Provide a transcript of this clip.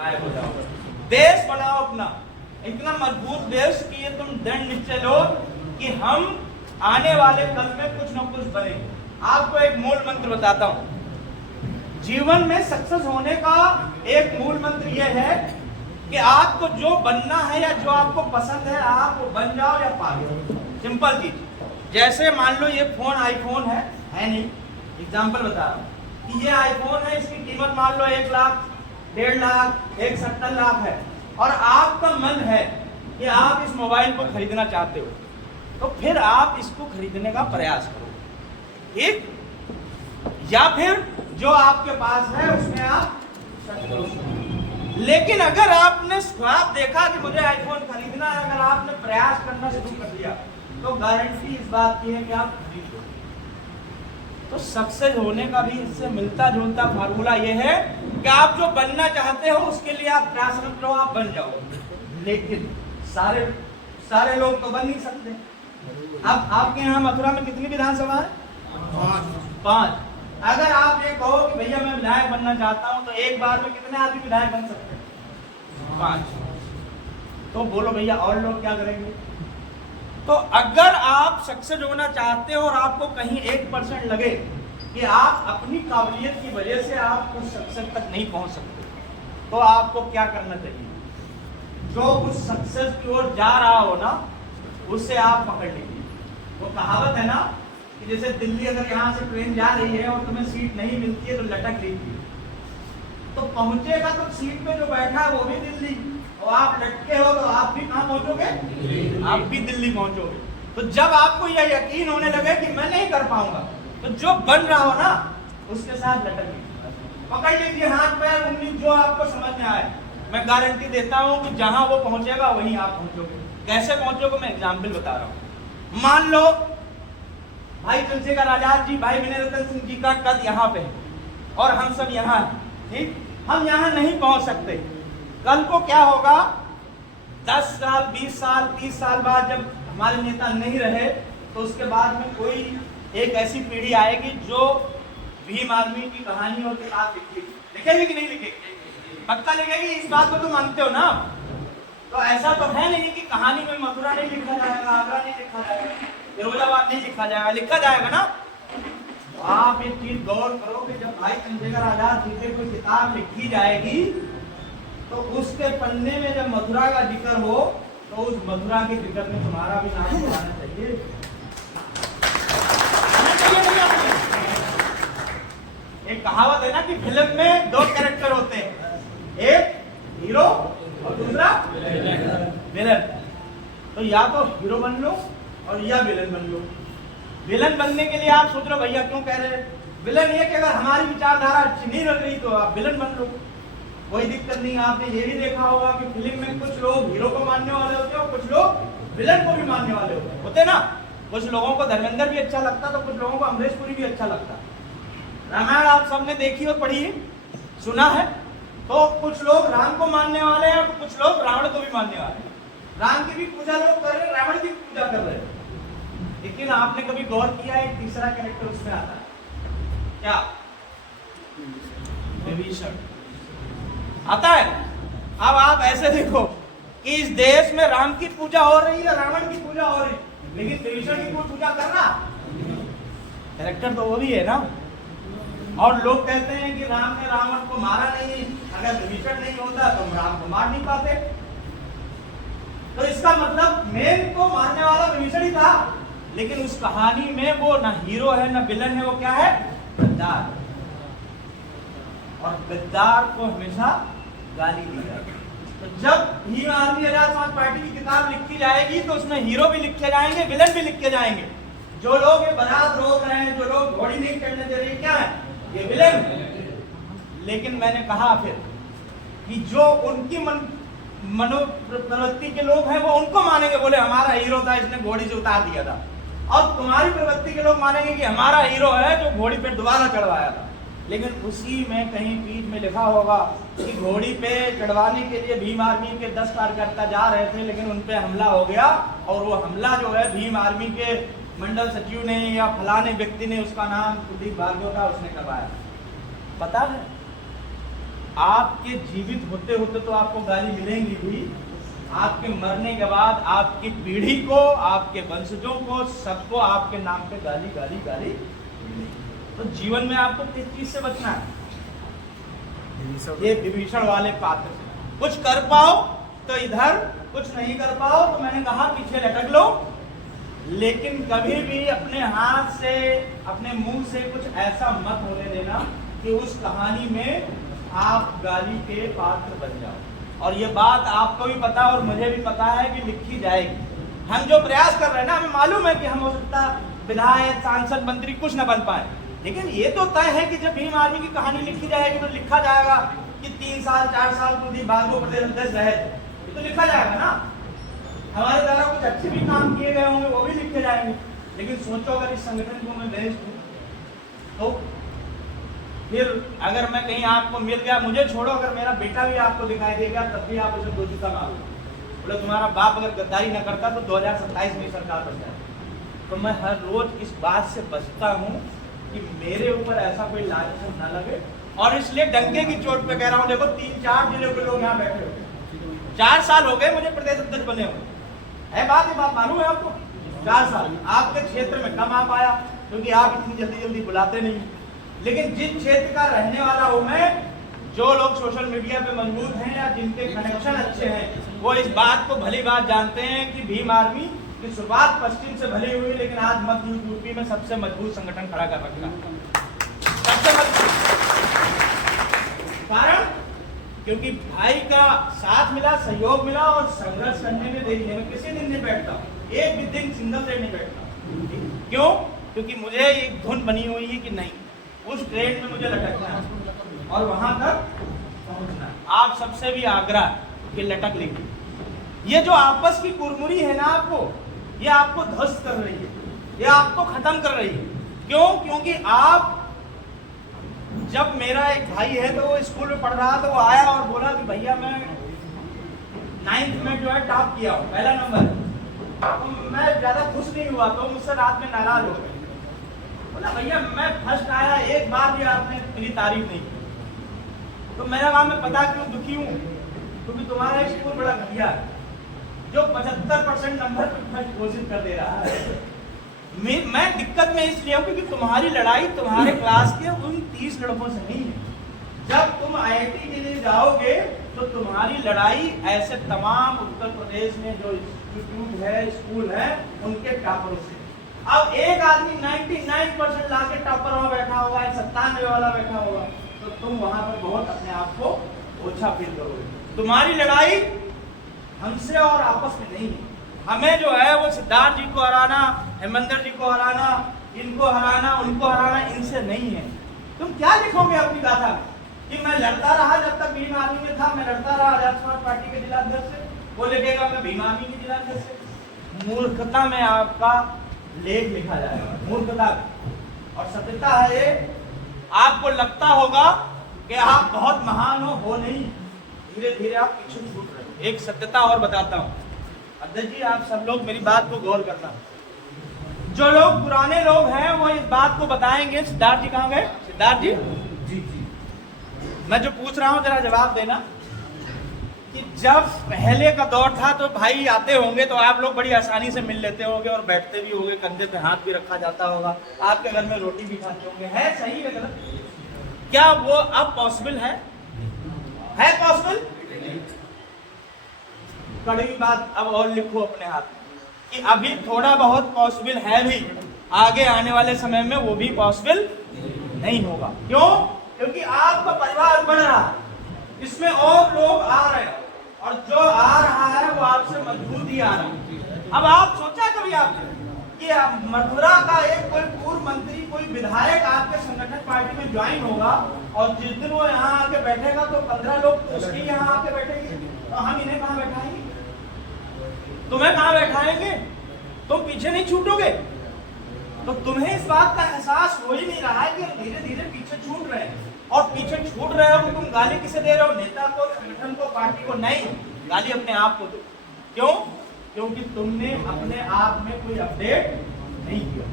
हो जाओ। देश बनाओ अपना इतना मजबूत देश कि ये तुम दृढ़ निश्चय लो कि हम आने वाले कल में कुछ न कुछ बने। आपको एक मूल मंत्र बताता हूं। जीवन में सक्सेस होने का एक मूल मंत्र यह है कि आपको जो बनना है या जो आपको पसंद है आप वो बन जाओ या पा जाओ। सिंपल चीज। जैसे मान लो ये फोन आईफोन है नहीं, एग्जाम्पल बता रहा हूं कि ये आईफोन है, इसकी कीमत मान लो 1 लाख, 1.5 लाख, 70 लाख है और आपका मन है कि आप इस मोबाइल को खरीदना चाहते हो, तो फिर आप इसको खरीदने का प्रयास करो, ठीक? या फिर जो आपके पास है उसमें आप संतुष्ट हो। लेकिन अगर आपने ख्वाब देखा कि मुझे आईफोन खरीदना है, अगर आपने प्रयास करना शुरू कर दिया तो गारंटी इस बात की है कि आप खरीद लो। तो सक्सेस होने का भी इससे मिलता जुलता फार्मूला ये है कि आप जो बनना चाहते हो उसके लिए आप प्रयासरत रहो, आप बन जाओ। लेकिन सारे लोग तो बन नहीं सकते। अब आपके यहाँ मथुरा में कितनी विधानसभा है? 5। अगर आप ये कहो कि भैया मैं विधायक बनना चाहता हूं तो एक बार में कितने आदमी विधायक बन सकते हैं? 5। तो बोलो भैया और लोग क्या करेंगे? तो अगर आप सक्सेस होना चाहते हो और आपको कहीं 1% लगे कि आप अपनी काबिलियत की वजह से आप उस सक्सेस तक नहीं पहुंच सकते, तो आपको क्या करना चाहिए? जो उस सक्सेस की ओर जा रहा हो ना, उससे आप पकड़ लीजिए। वो कहावत है ना कि जैसे दिल्ली अगर यहाँ से ट्रेन जा रही है और तुम्हें सीट नहीं मिलती है तो लटक लीजिए, तो पहुंचेगा तो सीट पे जो बैठा है वो भी दिल्ली, और आप लटके हो तो आप भी कहाँ पहुंचोगे? आप भी दिल्ली पहुंचोगे। तो जब आपको यह यकीन होने लगे कि मैं नहीं कर पाऊंगा, तो जो बन रहा हो ना उसके साथ लटक लीजिए, पकड़ लीजिए हाथ पैर उंगली जो आपको समझ में आए। मैं गारंटी देता हूं कि जहां वो पहुंचेगा वहीं आप पहुंचोगे। कैसे पहुंचोगे मैं एग्जाम्पल बता रहा हूं। मान लो भाई चंद्रशेखर आजाद जी, भाई विनय रतन सिंह जी का कद यहाँ पे है और हम सब यहाँ हैं, ठीक? हम यहाँ नहीं पहुंच सकते। कल को क्या होगा? 10 साल, 20 साल, 30 साल बाद जब हमारे नेता नहीं रहे तो उसके बाद में कोई एक ऐसी पीढ़ी आएगी जो भीम आर्मी की कहानी और किताब लिखेगी। लिखेगी कि नहीं लिखेगी? पक्का लिखेगी। इस बात को तो मानते हो ना? तो ऐसा तो है नहीं कि कहानी में मथुरा नहीं लिखा जाएगा, आगरा नहीं लिखा जाएगा, फिरोजाबाद नहीं लिखा जाएगा, लिखा जाएगा ना? तो आप एक चीज गौर करो कि जब भाई चंद्रशेखर आजाद जी पे कोई किताब लिखी जाएगी तो उसके पन्ने में जब मथुरा का जिक्र हो तो उस मथुरा के जिक्र में तुम्हारा भी नाम आना चाहिए। एक कहावत है ना कि फिल्म में 2 कैरेक्टर होते हैं, एक हीरो और दूसरा विलन। तो या तो हीरो बन लो और या विलन बन लो। विलन बनने के लिए आप सोच रहे हो भैया क्यों कह रहे हैं? विलन ये कि अगर हमारी विचारधारा अच्छी नहीं लग रही तो आप विलन बन लो, कोई दिक्कत नहीं। आपने ये भी देखा होगा कि फिल्म में कुछ लोग हीरो को मानने वाले होते हैं और कुछ लोग विलन को भी मानने वाले होते हैं ना? कुछ लोगों को धर्मेंद्र भी अच्छा लगता तो कुछ लोगों को अमरीश पुरी भी अच्छा लगता। रामायण आप सबने देखी और पढ़ी, सुना है। तो कुछ लोग राम को मानने वाले हैं और कुछ लोग रावण को भी मानने वाले हैं। राम की भी पूजा लोग कर रहे हैं, रावण की भी पूजा कर रहे हैं। लेकिन आपने कभी गौर किया एक तीसरा कैरेक्टर उसमें आता है क्या? विभीषण आता है। अब आप ऐसे देखो कि इस देश में राम की पूजा हो रही है, रावण की पूजा हो रही है, लेकिन विभीषण की कोई पूजा कर रहा? कैरेक्टर तो वो भी है ना। और लोग कहते हैं कि राम ने रावण को मारा नहीं, अगर विभीषण नहीं होता तो हम राम को मार नहीं पाते। तो इसका मतलब मेन को मारने वाला विभीषण ही था, लेकिन उस कहानी में वो ना हीरो है ना विलन है, वो क्या है? गद्दार। और गद्दार को हमेशा गाली दी जाएगी। तो जब भीम आर्मी आजाद समाज पार्टी की किताब लिखी जाएगी तो उसमें हीरो भी लिखे जाएंगे, विलन भी लिखे जाएंगे। जो लोग ये बारात रोक रहे हैं, जो लोग घोड़ी नहीं चढ़ने दे रहे, क्या है? ये विलन। लेकिन मैंने कहा फिर कि जो उनकी मनोप्रवृत्ति के लोग हैं वो उनको मानेंगे, बोले हमारा हीरो था, इसने घोड़ी से उतार दिया था। और तुम्हारी प्रवृत्ति के लोग मानेंगे कि हमारा हीरो है जो घोड़ी पे दोबारा चढ़वाया था। लेकिन उसी में कहीं बीच में लिखा होगा कि घोड़ी पे चढ़वाने के लिए भीम आर्मी के 10 कार्यकर्ता जा रहे थे, लेकिन उन पे हमला हो गया और वो हमला जो है भीम आर्मी के मंडल सचिव ने या फलाने व्यक्ति ने, उसका नाम कुलदीप भार्गव था, उसने करवाया। पता है आपके जीवित होते होते तो आपको गाली मिलेंगी भी, आपके मरने के बाद आपकी पीढ़ी को, आपके वंशजों को, सबको आपके नाम पे गाली गाली गाली मिलेगी। तो जीवन में आपको किस चीज से बचना है? ये विभीषण वाले पात्र से। कुछ कर पाओ तो इधर, कुछ नहीं कर पाओ तो मैंने कहा पीछे लटक लो, लेकिन कभी भी अपने हाथ से, अपने मुंह से कुछ ऐसा मत होने देना कि उस कहानी में आप गाली के पात्र बन जाओ। और ये बात आपको भी पता और मुझे भी पता है कि लिखी जाएगी। हम जो प्रयास कर रहे हैं ना, हमें मालूम है कि हम हो सकता विधायक, सांसद, मंत्री कुछ न बन पाए, लेकिन ये तो तय है कि जब भीम आर्मी की कहानी लिखी जाएगी तो लिखा जाएगा कि 3 साल 4 साल कुलदीप भार्गव प्रदेश अध्यक्ष रहे, ये तो लिखा जाएगा ना। हमारे द्वारा कुछ अच्छे भी काम किए गए होंगे, वो भी लिखे जाएंगे। लेकिन सोचो अगर इस संगठन को मैं बेच दूं तो फिर अगर मैं कहीं आपको मिल गया, मुझे छोड़ो, अगर मेरा बेटा भी आपको दिखाई देगा तब भी आप उसे दोषिता मारो, बोले तुम्हारा बाप अगर गद्दारी न करता तो 2027 में सरकार बन जाए। तो मैं हर रोज इस बात से बचता हूँ कि मेरे ऊपर ऐसा कोई लालच न लगे, और इसलिए डंके की चोट पे कह रहा हूँ। देखो 3-4 जिलों के लोग यहाँ बैठे हो, 4 साल हो गए मुझे प्रदेश अध्यक्ष बने हुए, है बात, ये बात मालूम है आपको। 4 साल आपके क्षेत्र में कम आ पाया क्योंकि आप इतनी जल्दी जल्दी बुलाते नहीं, लेकिन जिस क्षेत्र का रहने वाला हूं मैं, जो लोग सोशल मीडिया पे मजबूत हैं या जिनके कनेक्शन अच्छे हैं, वो इस बात को भली बात जानते हैं कि भीम आर्मी की शुरुआत पश्चिम से भली हुई, लेकिन आज मध्य यूपी में सबसे मजबूत संगठन खड़ा कर रखा है। सबसे मजबूत कारण क्योंकि भाई का साथ मिला, सहयोग मिला, और संघर्ष करने में देरी में किसी दिन नहीं बैठता, एक भी दिन सिंगल से नहीं बैठता। क्यों? क्योंकि मुझे एक धुन बनी हुई है कि नहीं, उस ट्रेन में मुझे लटकना है और वहां तक पहुंचना है। आप सबसे भी आग्रह कि लटक लेंगे। ये जो आपस की कुरमुरी है ना आपको, ये आपको ध्वस्त कर रही है, ये आपको खत्म कर रही है। क्यों? क्योंकि आप, जब मेरा एक भाई है तो वो स्कूल में पढ़ रहा, तो वो आया और बोला कि भैया मैं 9th में जो है टॉप किया हूँ, पहला नंबर। तो मैं ज्यादा खुश नहीं हुआ, तो मुझसे रात में नाराज हो गए। बोला भैया मैं फर्स्ट आया, एक बार भी आपने मेरी तारीफ नहीं की। तो मैंने कहा मैं पता क्यों दुखी हूँ, क्योंकि तुम्हारा स्कूल बड़ा घटिया है, जो 75% नंबर पर फर्स्ट घोषित कर दे रहा है। मैं दिक्कत में इसलिए हूँ क्योंकि तुम्हारी लड़ाई तुम्हारे क्लास के उन 30 लड़कों से नहीं है। जब तुम IIT के लिए जाओगे तो तुम्हारी लड़ाई ऐसे तमाम उत्तर प्रदेश में जो इंस्टीट्यूट है, स्कूल है, उनके टॉपरों से। अब एक आदमी 99% लाके टॉपर वहां बैठा होगा, 97 वाला बैठा होगा, तो तुम वहां पर बहुत अपने आप को ओछा फील करोगे। तुम्हारी लड़ाई हमसे और आपस में नहीं है। हमें जो है वो सिद्धार्थ जी को हराना, हेमंतर जी को हराना, इनको हराना, उनको हराना, इनसे नहीं है। तुम क्या लिखोगे अपनी गाथा में कि मैं लड़ता रहा जब तक भीम आर्मी में था, मैं लड़ता रहा आजाद समाज पार्टी के जिलाध्यक्ष से, वो लिखेगा मैं भीम आर्मी के जिलाध्यक्ष से। मूर्खता में आपका लेख लिखा जाएगा, मूर्खता। और सत्यता है ये, आपको लगता होगा कि आप बहुत महान हो नहीं, धीरे धीरे आप पीछे छूट रहे हो। एक सत्यता और बताता हूँ अध्यक्ष जी, आप सब लोग मेरी बात को गौर करना। जो लोग पुराने लोग हैं वो इस बात को बताएंगे। सिद्धार्थ जी कहाँ गए? सिद्धार्थ जी, जी जी, मैं जो पूछ रहा हूँ जरा जवाब देना कि जब पहले का दौर था तो भाई आते होंगे तो आप लोग बड़ी आसानी से मिल लेते होंगे और बैठते भी होंगे, कंधे पे हाथ भी रखा जाता होगा, आपके घर में रोटी भी खाते होंगे। है सही है गलत? क्या वो अब पॉसिबल है पॉसिबल? कड़वी बात अब और लिखो अपने हाथ में कि अभी थोड़ा बहुत पॉसिबल है भी, आगे आने वाले समय में वो भी पॉसिबल नहीं होगा। क्यों? क्योंकि आपका परिवार बढ़ रहा है, इसमें और लोग आ रहे हैं, और जो आ रहा है वो आपसे मजबूत ही आ रहा है। अब आप सोचा कभी आपने कि मथुरा का एक कोई पूर्व मंत्री, कोई विधायक आपके संगठन पार्टी में ज्वाइन होगा, और जिस दिन वो यहाँ आके बैठेगा तो 15 लोग उसके यहाँ आके बैठेंगे, तो हम इन्हें कहाँ बैठाएंगे? तुम्हें कहाँ बैठाएंगे? तुम पीछे नहीं छूटोगे। तो तुम्हें इस बात का एहसास हो ही नहीं रहा है कि हम धीरे धीरे पीछे छूट रहे हैं। और पीछे छूट रहे हो तो तुम गाली किसे दे रहे हो? नेता को, संगठन को, पार्टी को नहीं, गाली अपने आप को दो। क्यों? क्योंकि तुमने अपने आप में कोई अपडेट नहीं किया।